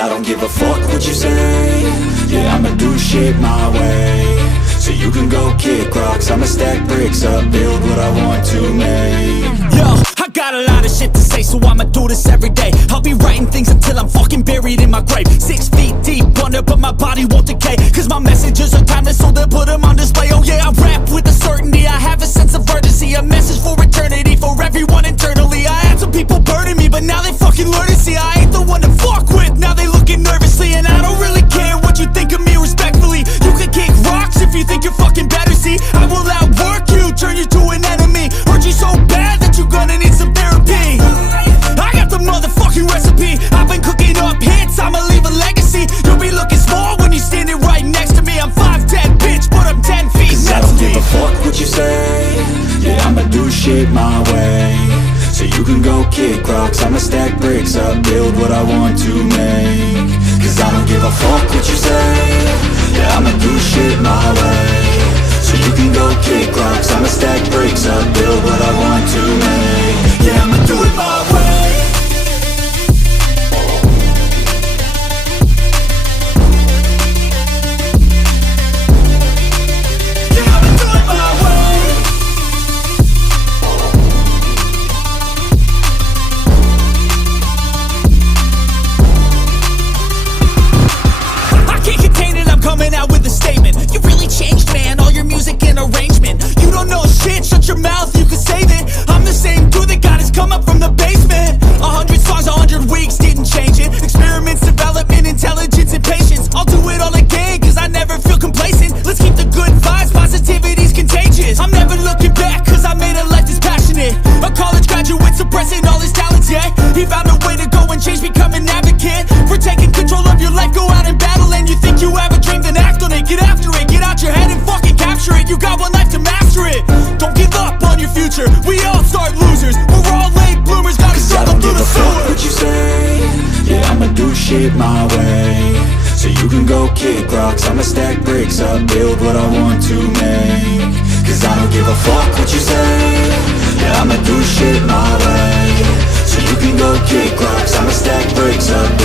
I don't give a fuck what you say. Yeah, I'ma do shit my way. So you can go kick rocks, I'ma stack bricks up, build what I want to make. Yo, I got a lot of shit to say, so I'ma do this every day. I'll be writing things until I'm fucking buried in my grave. 6 feet deep under, but my body won't decay. Cause my messages are timeless, so they'll put them on display. Oh yeah, I rap with a certainty, I have a sense of urgency. A message for eternity, for everyone internally. I had some people burning me, but now they fucking learn to see I ain't the one to fuck with, now they looking nervously. And I don't really care what you think of me, respectfully. You can kick rocks if you think you're fucking better, see. I will outwork you, turn you to an enemy. Hurt you so bad that you're gonna need some therapy. I got the motherfucking recipe, I've been cooking up hits, I'ma leave a legacy. You'll be looking small when you're standing right next to me. I'm 5'10", bitch, but I'm 10 feet Cause I don't give a fuck what you say. Yeah, I'ma do shit my way. So you can go kick rocks, I'ma stack bricks up, build what I want to make. Cause I don't give a fuck what you say. Yeah, I'ma do shit my way. So you can go kick rocks, I'ma stack bricks up, build what I want to make. Yeah, I'ma do it my way. Coming out with a statement. You really changed, man, all your music and arrangement. You don't know shit, shut your mouth, you can save it. I'm the same dude that got his come up from the basement. 100 songs, 100 weeks, didn't change it. Experiments, development, intelligence, and patience. I'll do it all again, cause I never feel complacent. Let's keep the good vibes, positivity's contagious. I'm never looking back, cause I made a life that's passionate. A college graduate suppressing all his talents, yeah. He found a way to go and change, become an advocate. For taking control of your life, go out and battle. And you think you have a dream, then act on it. Get after it, get out your head and fucking capture it. You got one life to master it. Don't give up on your future, we all start losers. We're all late bloomers, gotta struggle through the sewer. What you say? Yeah, I'ma do shit my way. So you can go kick rocks, I'ma stack bricks up, build what I want to make. Cause I don't give a fuck what you say. Yeah, I'ma do shit my way. So you can go kick rocks, I'ma stack bricks up,